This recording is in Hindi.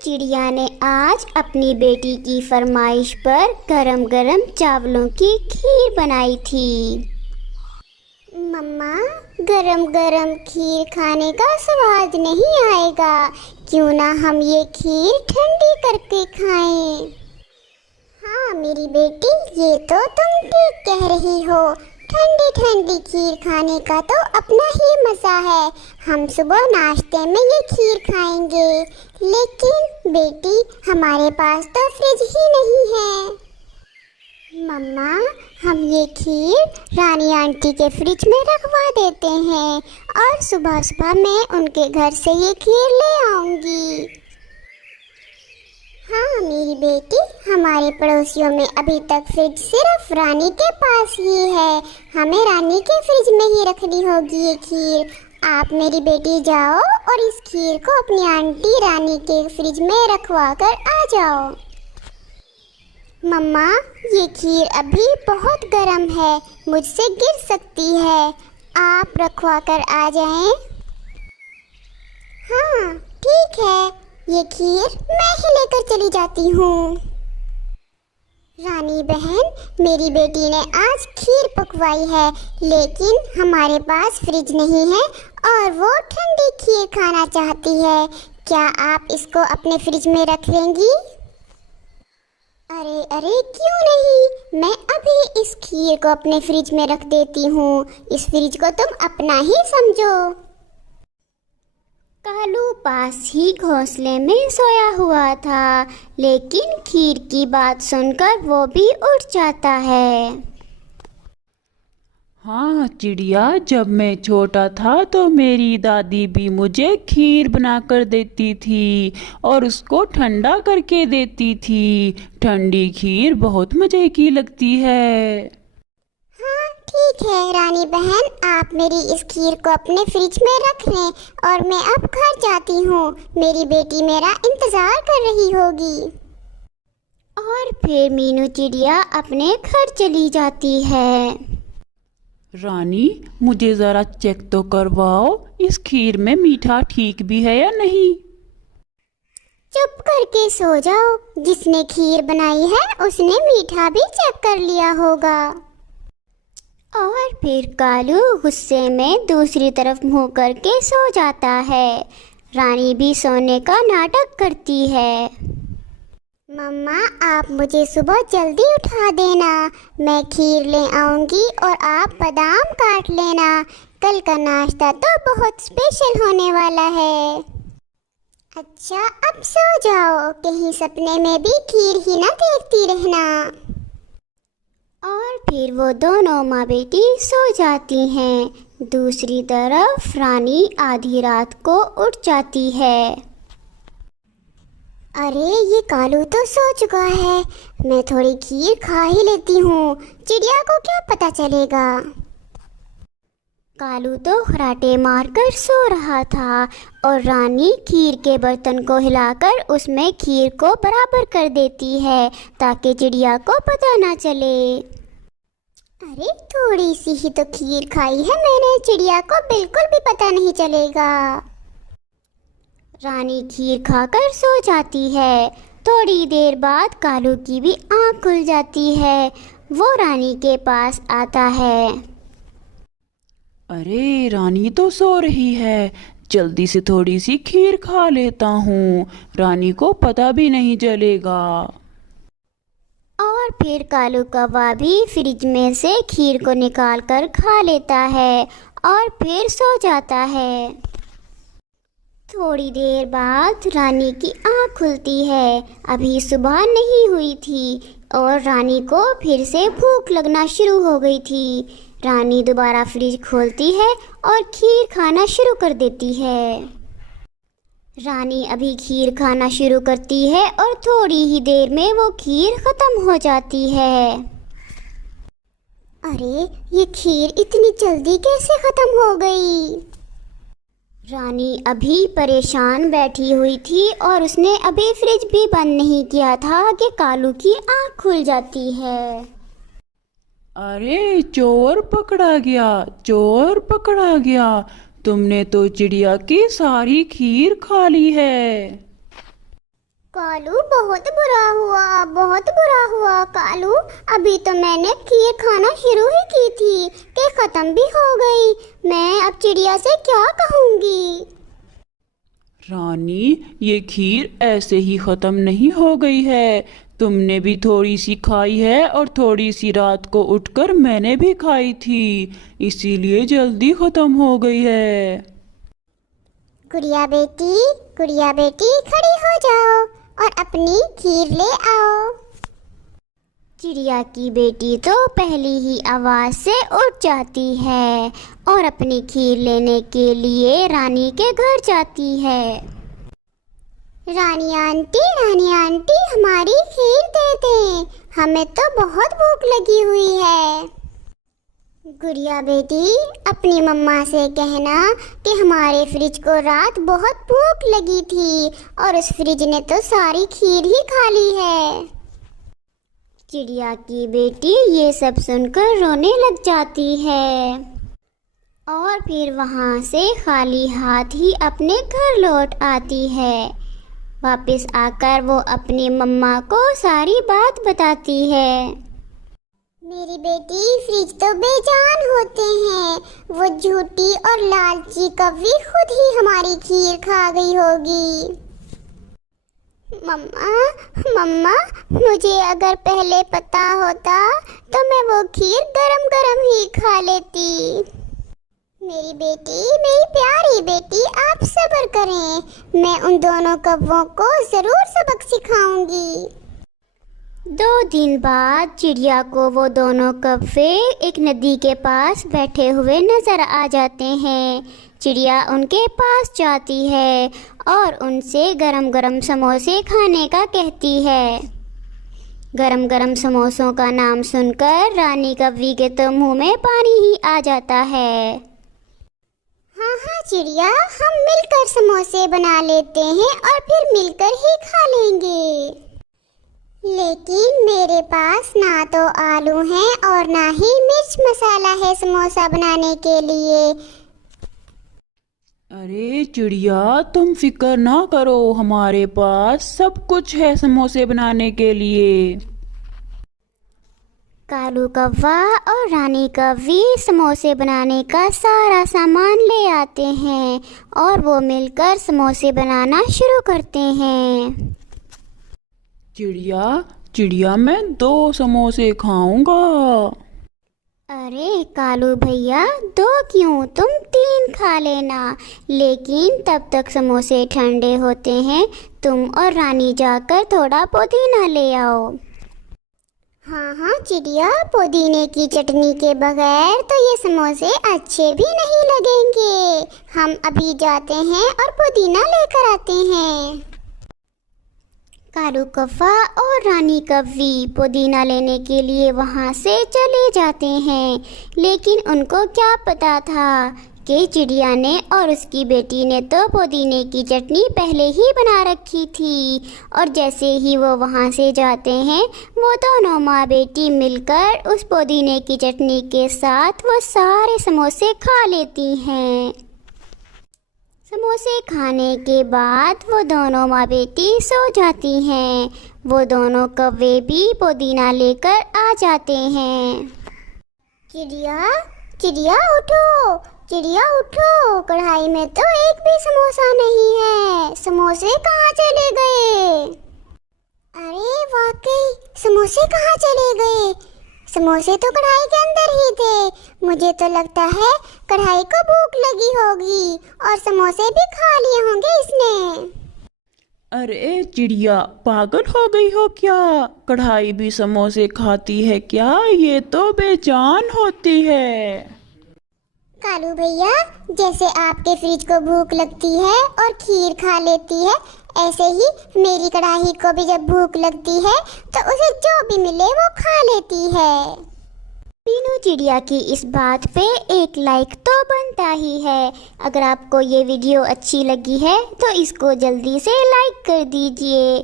चिड़िया ने आज अपनी बेटी की फरमाइश पर गरम गरम चावलों की खीर बनाई थी। मम्मा, गरम गरम खीर खाने का स्वाद नहीं आएगा, क्यों ना हम ये खीर ठंडी करके खाएं। हाँ मेरी बेटी, ये तो तुम ठीक कह रही हो। ठंडी ठंडी खीर खाने का तो अपना ही मज़ा है। हम सुबह नाश्ते में ये खीर खाएंगे। लेकिन बेटी, हमारे पास तो फ्रिज ही नहीं है। मम्मा, हम ये खीर रानी आंटी के फ्रिज में रखवा देते हैं और सुबह सुबह मैं उनके घर से ये खीर ले आऊँगी। हाँ मेरी बेटी, हमारे पड़ोसियों में अभी तक फ्रिज सिर्फ रानी के पास ही है। हमें रानी के फ्रिज में ही रखनी होगी ये खीर। आप मेरी बेटी जाओ और इस खीर को अपनी आंटी रानी के फ्रिज में रखवा कर आ जाओ। मम्मा, ये खीर अभी बहुत गर्म है, मुझसे गिर सकती है। आप रखवा कर आ जाएं। हाँ ठीक है, ये खीर मैं ही लेकर चली जाती हूँ। रानी बहन, मेरी बेटी ने आज खीर पकवाई है, लेकिन हमारे पास फ्रिज नहीं है और वो ठंडी खीर खाना चाहती है। क्या आप इसको अपने फ्रिज में रख लेंगी? अरे अरे क्यों नहीं, मैं अभी इस खीर को अपने फ्रिज में रख देती हूँ। इस फ्रिज को तुम अपना ही समझो। कालू पास ही घोंसले में सोया हुआ था, लेकिन खीर की बात सुनकर वो भी उठ जाता है। हाँ चिड़िया, जब मैं छोटा था तो मेरी दादी भी मुझे खीर बनाकर देती थी और उसको ठंडा करके देती थी। ठंडी खीर बहुत मज़े की लगती है। हाँ ठीक है रानी बहन, आप मेरी इस खीर को अपने फ्रिज में रख लें और मैं अब घर जाती हूँ। मेरी बेटी मेरा इंतज़ार कर रही होगी। और फिर मीनू चिड़िया अपने घर चली जाती है। रानी, मुझे ज़रा चेक तो करवाओ, इस खीर में मीठा ठीक भी है या नहीं। चुप करके सो जाओ, जिसने खीर बनाई है उसने मीठा भी चेक कर लिया होगा। और फिर कालू गुस्से में दूसरी तरफ मुंह करके सो जाता है। रानी भी सोने का नाटक करती है। मम्मा, आप मुझे सुबह जल्दी उठा देना, मैं खीर ले आऊँगी और आप बादाम काट लेना। कल का नाश्ता तो बहुत स्पेशल होने वाला है। अच्छा, अब सो जाओ, कहीं सपने में भी खीर ही ना देखती रहना। और फिर वो दोनों माँ बेटी सो जाती हैं। दूसरी तरफ रानी आधी रात को उठ जाती है। अरे ये कालू तो सो चुका है, मैं थोड़ी खीर खा ही लेती हूँ, चिड़िया को क्या पता चलेगा। कालू तो खराटे मारकर सो रहा था और रानी खीर के बर्तन को हिलाकर उसमें खीर को बराबर कर देती है ताकि चिड़िया को पता ना चले। अरे थोड़ी सी ही तो खीर खाई है मैंने, चिड़िया को बिल्कुल भी पता नहीं चलेगा। रानी खीर खाकर सो जाती है। थोड़ी देर बाद कालू की भी आँख खुल जाती है। वो रानी के पास आता है। अरे रानी तो सो रही है, जल्दी से थोड़ी सी खीर खा लेता हूँ, रानी को पता भी नहीं चलेगा। और फिर कालू कौवा भी फ्रिज में से खीर को निकाल कर खा लेता है और फिर सो जाता है। थोड़ी देर बाद रानी की आँख खुलती है। अभी सुबह नहीं हुई थी और रानी को फिर से भूख लगना शुरू हो गई थी। रानी दोबारा फ्रिज खोलती है और खीर खाना शुरू कर देती है। रानी अभी खीर खाना शुरू करती है और थोड़ी ही देर में वो खीर ख़त्म हो जाती है। अरे ये खीर इतनी जल्दी कैसे ख़त्म हो गई? रानी अभी परेशान बैठी हुई थी और उसने अभी फ्रिज भी बंद नहीं किया था कि कालू की आँख खुल जाती है। अरे चोर पकड़ा गया, चोर पकड़ा गया, तुमने तो चिड़िया की सारी खीर खा ली है। कालू बहुत बुरा हुआ, बहुत बुरा हुआ कालू। अभी तो मैंने खीर खाना शुरू ही की थी कि खत्म भी हो गई। मैं अब चिड़िया से क्या कहूँगी? रानी, ये खीर ऐसे ही खत्म नहीं हो गई है। तुमने भी थोड़ी सी खाई है और थोड़ी सी रात को उठकर मैंने भी खाई थी, इसीलिए जल्दी खत्म हो गई है। गुड़िया बेटी खड़ी हो जाओ और अपनी खीर ले आओ। चिड़िया की बेटी तो पहली ही आवाज से उठ जाती है और अपनी खीर लेने के लिए रानी के घर जाती है। रानी आंटी हमारी खीर दे दें, हमें तो बहुत भूख लगी हुई है। गुड़िया बेटी, अपनी मम्मा से कहना कि हमारे फ्रिज को रात बहुत भूख लगी थी और उस फ्रिज ने तो सारी खीर ही खा ली है। चिड़िया की बेटी ये सब सुनकर रोने लग जाती है और फिर वहाँ से खाली हाथ ही अपने घर लौट आती है। वापस आकर वो अपनी मम्मा को सारी बात बताती है। मेरी बेटी, फ्रिज तो बेजान होते हैं, वो झूठी और लालची कौवी खुद ही हमारी खीर खा गई होगी। मम्मा, मुझे अगर पहले पता होता तो मैं वो खीर गरम गरम ही खा लेती। मेरी बेटी, मेरी प्यारी बेटी, आप सब्र करें, मैं उन दोनों कौवों को जरूर सबक सिखाऊंगी। 2 दिन बाद चिड़िया को वो दोनों कौवे एक नदी के पास बैठे हुए नजर आ जाते हैं। चिड़िया उनके पास जाती है और उनसे गरम गरम समोसे खाने का कहती है। गरम गरम समोसों का नाम सुनकर रानी कौवी के तो मुंह में पानी ही आ जाता है। हाँ चिड़िया, हम मिलकर समोसे बना लेते हैं और फिर मिलकर ही खा लेंगे। लेकिन मेरे पास ना तो आलू हैं और ना ही मिर्च मसाला है समोसा बनाने के लिए। अरे चिड़िया, तुम फिक्र ना करो, हमारे पास सब कुछ है समोसे बनाने के लिए। कालू कौवा और रानी कौवी समोसे बनाने का सारा सामान ले आते हैं और वो मिलकर समोसे बनाना शुरू करते हैं। चिड़िया, मैं 2 समोसे खाऊंगा। अरे कालू भैया, 2 क्यों, तुम 3 खा लेना, लेकिन तब तक समोसे ठंडे होते हैं। तुम और रानी जाकर थोड़ा पुदीना ले आओ। हाँ चिड़िया, पुदीने की चटनी के बगैर तो ये समोसे अच्छे भी नहीं लगेंगे। हम अभी जाते हैं और पुदीना लेकर आते हैं। कालू कौवा और रानी कौवी पुदीना लेने के लिए वहाँ से चले जाते हैं, लेकिन उनको क्या पता था कि चिड़िया ने और उसकी बेटी ने तो पुदीने की चटनी पहले ही बना रखी थी। और जैसे ही वो वहाँ से जाते हैं, वो दोनों माँ बेटी मिलकर उस पुदीने की चटनी के साथ वो सारे समोसे खा लेती हैं। समोसे खाने के बाद वो दोनों माँ बेटी सो जाती हैं। वो दोनों कौवे भी पुदीना लेकर आ जाते हैं। चिड़िया उठो, कढ़ाई में तो एक भी समोसा नहीं है, समोसे कहाँ चले गए? अरे वाकई, समोसे कहाँ चले गए? समोसे तो कढ़ाई के अंदर ही थे। मुझे तो लगता है कढ़ाई को भूख लगी होगी और समोसे भी खा लिए होंगे इसने। अरे चिड़िया, पागल हो गई हो क्या? कढ़ाई भी समोसे खाती है क्या? ये तो बेजान होती है। कालू भैया, जैसे आपके फ्रिज को भूख लगती है और खीर खा लेती है, ऐसे ही मेरी कढ़ाई को भी जब भूख लगती है तो उसे जो भी मिले वो खा लेती है। मीनू चिड़िया की इस बात पे एक लाइक तो बनता ही है। अगर आपको ये वीडियो अच्छी लगी है तो इसको जल्दी से लाइक कर दीजिए।